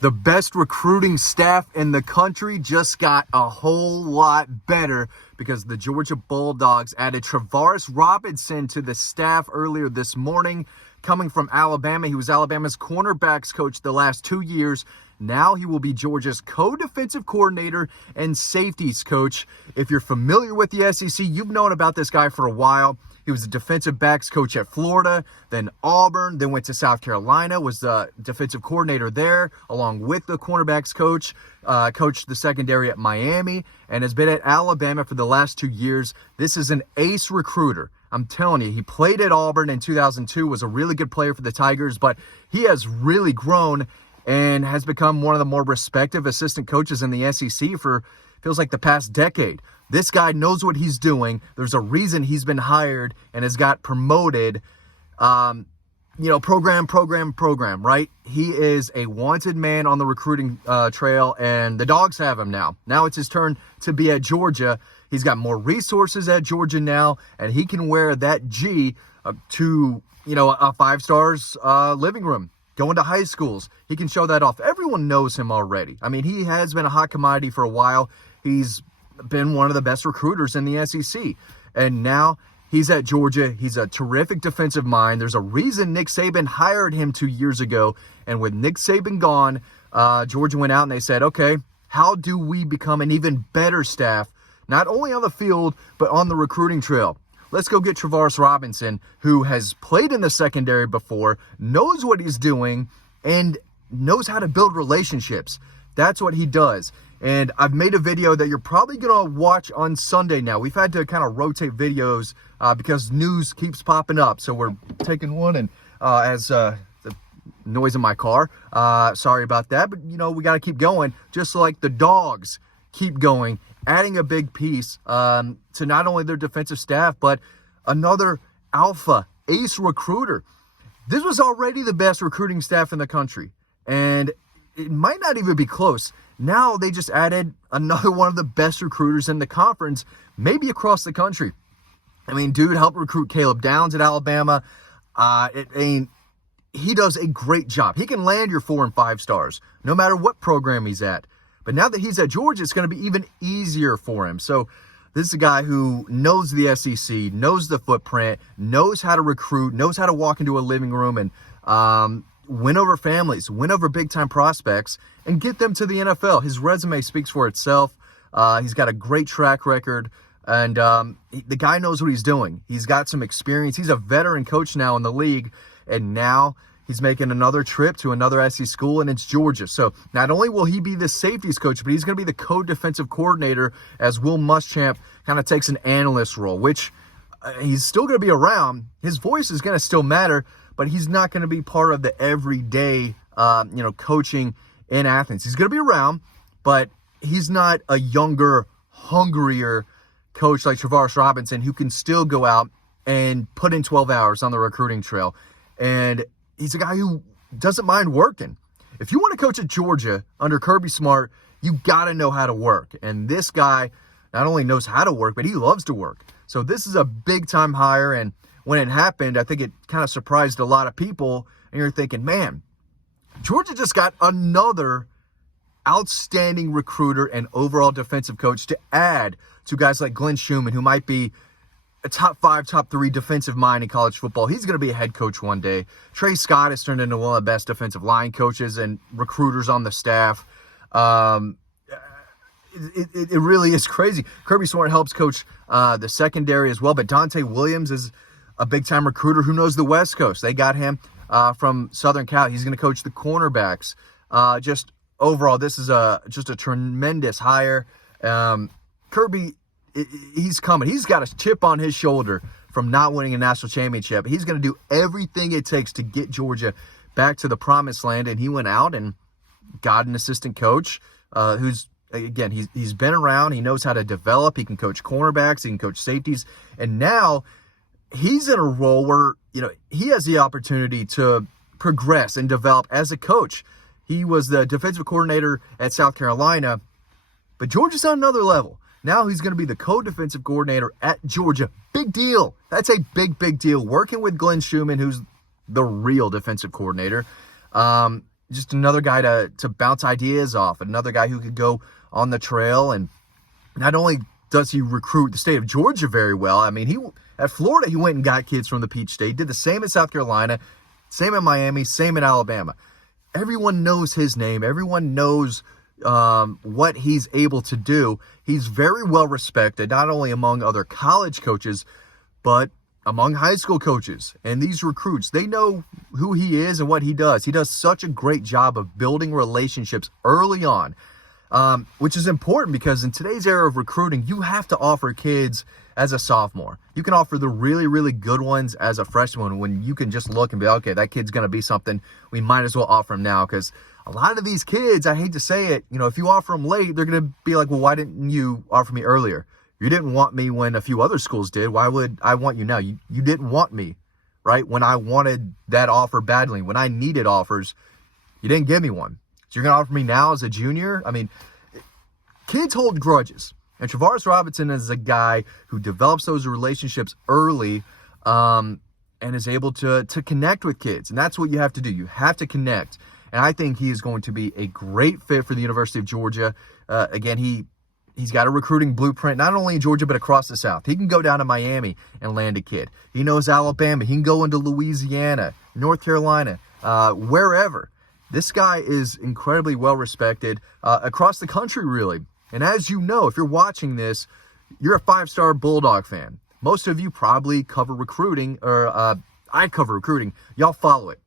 The best recruiting staff in the country just got a whole lot better because the Georgia Bulldogs added Travaris Robinson to the staff earlier this morning. Coming from Alabama, he was Alabama's cornerbacks coach the last 2 years. Now he will be Georgia's co-defensive coordinator and safeties coach. If you're familiar with the SEC, you've known about this guy for a while. He was a defensive backs coach at Florida, then Auburn, then went to South Carolina, was the defensive coordinator there, along with the cornerbacks coach, coached the secondary at Miami, and has been at Alabama for the last 2 years. This is an ace recruiter. I'm telling you, he played at Auburn in 2002, was a really good player for the Tigers, but he has really grown and has become one of the more respected assistant coaches in the SEC for, feels like, the past decade. This guy knows what he's doing. There's a reason he's been hired and has got promoted. Program, right? He is a wanted man on the recruiting trail, and the Dawgs have him now. Now it's his turn to be at Georgia. He's got more resources at Georgia now, and he can wear that G to, a 5-stars living room. Going to high schools, he can show that off. Everyone knows him already. I mean, he has been a hot commodity for a while. He's been one of the best recruiters in the SEC. And now he's at Georgia. He's a terrific defensive mind. There's a reason Nick Saban hired him 2 years ago. And with Nick Saban gone, Georgia went out and they said, okay, how do we become an even better staff, not only on the field, but on the recruiting trail? Let's go get Travaris Robinson, who has played in the secondary before, knows what he's doing, and knows how to build relationships. That's what he does. And I've made a video that you're probably going to watch on Sunday now. We've had to kind of rotate videos because news keeps popping up. So we're taking one, and as the noise in my car, sorry about that. But, we got to keep going, just like the Dawgs keep going, adding a big piece to not only their defensive staff, but another alpha ace recruiter. This was already the best recruiting staff in the country, and it might not even be close. Now they just added another one of the best recruiters in the conference, maybe across the country. I mean, dude helped recruit Caleb Downs at Alabama. He does a great job. He can land your 4 and 5 stars, no matter what program he's at. But now that he's at Georgia, it's going to be even easier for him. So this is a guy who knows the SEC, knows the footprint, knows how to recruit, knows how to walk into a living room and win over families, win over big-time prospects, and get them to the NFL. His resume speaks for itself. He's got a great track record, and the guy knows what he's doing. He's got some experience. He's a veteran coach now in the league, and now he's making another trip to another SEC school, and it's Georgia. So not only will he be the safeties coach, but he's going to be the co-defensive coordinator as Will Muschamp kind of takes an analyst role, which he's still going to be around. His voice is going to still matter, but he's not going to be part of the everyday, coaching in Athens. He's going to be around, but he's not a younger, hungrier coach like Travaris Robinson who can still go out and put in 12 hours on the recruiting trail. And he's a guy who doesn't mind working. If you want to coach at Georgia under Kirby Smart, you got to know how to work. And this guy not only knows how to work, but he loves to work. So this is a big-time hire, and when it happened, I think it kind of surprised a lot of people. And you're thinking, man, Georgia just got another outstanding recruiter and overall defensive coach to add to guys like Glenn Schumann, who might be a top 5, top 3 defensive mind in college football. He's going to be a head coach one day. Trey Scott has turned into one of the best defensive line coaches and recruiters on the staff. It really is crazy. Kirby Smart helps coach the secondary as well, but Dante Williams is a big-time recruiter who knows the West Coast. They got him from Southern Cal. He's going to coach the cornerbacks. Just overall, this is just a tremendous hire. Kirby, he's coming. He's got a chip on his shoulder from not winning a national championship. He's going to do everything it takes to get Georgia back to the promised land, and he went out and got an assistant coach who's, again, he's been around. He knows how to develop. He can coach cornerbacks. He can coach safeties. And now he's in a role where, he has the opportunity to progress and develop as a coach. He was the defensive coordinator at South Carolina, but Georgia's on another level. Now he's going to be the co-defensive coordinator at Georgia. Big deal. That's a big, big deal. Working with Glenn Schumann, who's the real defensive coordinator. just another guy to bounce ideas off, another guy who could go on the trail. And not only does he recruit the state of Georgia very well, I mean, at Florida, he went and got kids from the Peach State, did the same in South Carolina, same in Miami, same in Alabama. Everyone knows his name. Everyone knows what he's able to do. He's very well respected, not only among other college coaches, but among high school coaches. And these recruits, they know who he is and what he does. He does such a great job of building relationships early on, which is important because in today's era of recruiting, you have to offer kids as a sophomore. You can offer the really, really good ones as a freshman when you can just look and be, okay, that kid's going to be something. We might as well offer him now, because a lot of these kids, I hate to say it, if you offer them late, they're going to be like, well, why didn't you offer me earlier? You didn't want me when a few other schools did. Why would I want you now? You didn't want me, right? When I wanted that offer badly, when I needed offers, you didn't give me one. So you're going to offer me now as a junior? I mean, kids hold grudges. And Travaris Robinson is a guy who develops those relationships early and is able to connect with kids. And that's what you have to do. You have to connect. And I think he is going to be a great fit for the University of Georgia. Again, he's got a recruiting blueprint, not only in Georgia, but across the South. He can go down to Miami and land a kid. He knows Alabama. He can go into Louisiana, North Carolina, wherever. This guy is incredibly well respected across the country, really. And as you know, if you're watching this, you're a five-star Bulldog fan. Most of you probably cover recruiting, or I cover recruiting. Y'all follow it.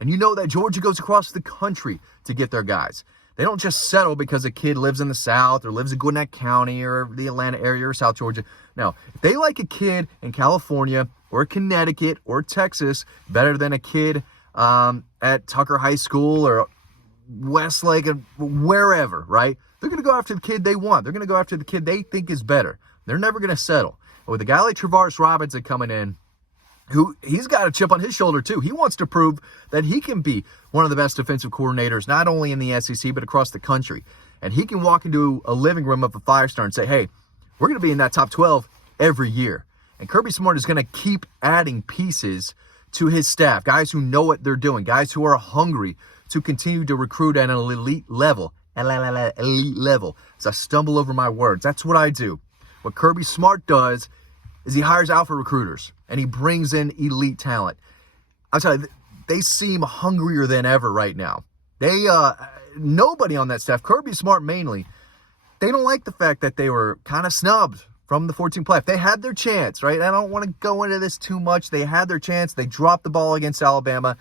And you know that Georgia goes across the country to get their guys. They don't just settle because a kid lives in the South or lives in Gwinnett County or the Atlanta area or South Georgia. No, if they like a kid in California or Connecticut or Texas better than a kid at Tucker High School or Westlake or wherever, right? They're going to go after the kid they want. They're going to go after the kid they think is better. They're never going to settle. But with a guy like Travaris Robinson coming in, he's got a chip on his shoulder too. He wants to prove that he can be one of the best defensive coordinators, not only in the SEC, but across the country. And he can walk into a living room of a five-star and say, hey, we're going to be in that top 12 every year. And Kirby Smart is going to keep adding pieces to his staff, guys who know what they're doing, guys who are hungry to continue to recruit at an elite level. Elite level. As I stumble over my words, that's what I do. What Kirby Smart does is he hires alpha recruiters and he brings in elite talent. I'll tell you, they seem hungrier than ever right now. Nobody on that staff, Kirby Smart mainly, they don't like the fact that they were kind of snubbed from the 14 playoff. They had their chance, right? I don't want to go into this too much. They had their chance. They dropped the ball against Alabama.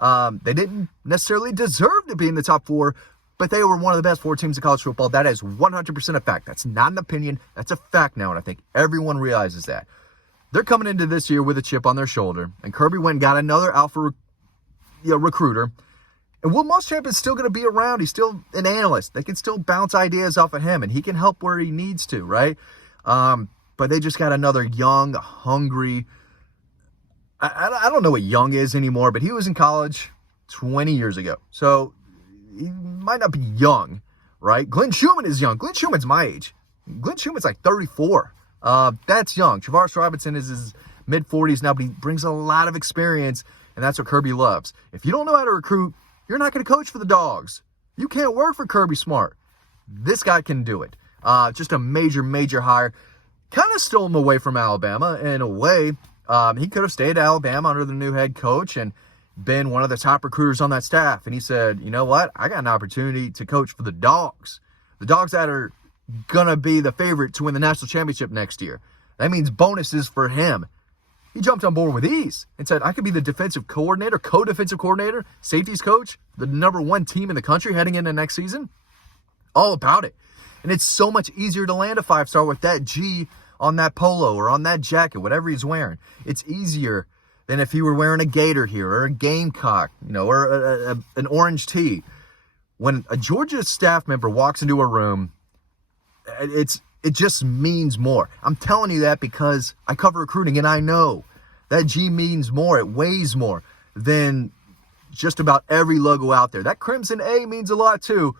They didn't necessarily deserve to be in the top four, but they were one of the best four teams in college football. That is 100% a fact. That's not an opinion. That's a fact now, and I think everyone realizes that. They're coming into this year with a chip on their shoulder, and Kirby went and got another alpha recruiter. And Will Muschamp is still going to be around. He's still an analyst. They can still bounce ideas off of him, and he can help where he needs to, right? But they just got another young, hungry. I don't know what young is anymore, but he was in college 20 years ago. So he might not be young, right? Glenn Schumann is young. Glenn Schumann's my age. Glenn Schumann's like 34. That's young. Travaris Robinson is his mid-40s now, but he brings a lot of experience, and that's what Kirby loves. If you don't know how to recruit, you're not going to coach for the Dawgs. You can't work for Kirby Smart. This guy can do it. Just a major, major hire. Kind of stole him away from Alabama in a way. He could have stayed at Alabama under the new head coach and been one of the top recruiters on that staff. And he said, you know what? I got an opportunity to coach for the Dawgs. The Dawgs that are going to be the favorite to win the national championship next year. That means bonuses for him. He jumped on board with ease and said, I could be the defensive coordinator, co-defensive coordinator, safeties coach, the number one team in the country heading into next season. All about it. And it's so much easier to land a five-star with that G on that polo or on that jacket, whatever he's wearing. It's easier than if he were wearing a Gator here or a Gamecock, or an orange tee. When a Georgia staff member walks into a room, it just means more. I'm telling you that because I cover recruiting and I know that G means more. It weighs more than just about every logo out there. That Crimson A means a lot too.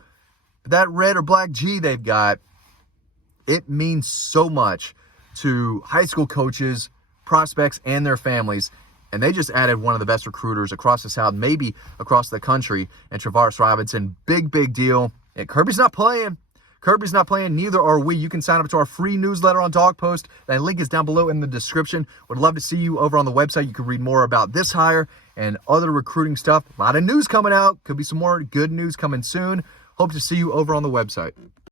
But that red or black G they've got, it means so much to high school coaches, prospects, and their families. And they just added one of the best recruiters across the South, maybe across the country, and Travaris Robinson. Big deal. And Kirby's not playing. Kirby's not playing, neither are we. You can sign up to our free newsletter on Dawg Post. That link is down below in the description. Would love to see you over on the website. You can read more about this hire and other recruiting stuff. A lot of news coming out. Could be some more good news coming soon. Hope to see you over on the website.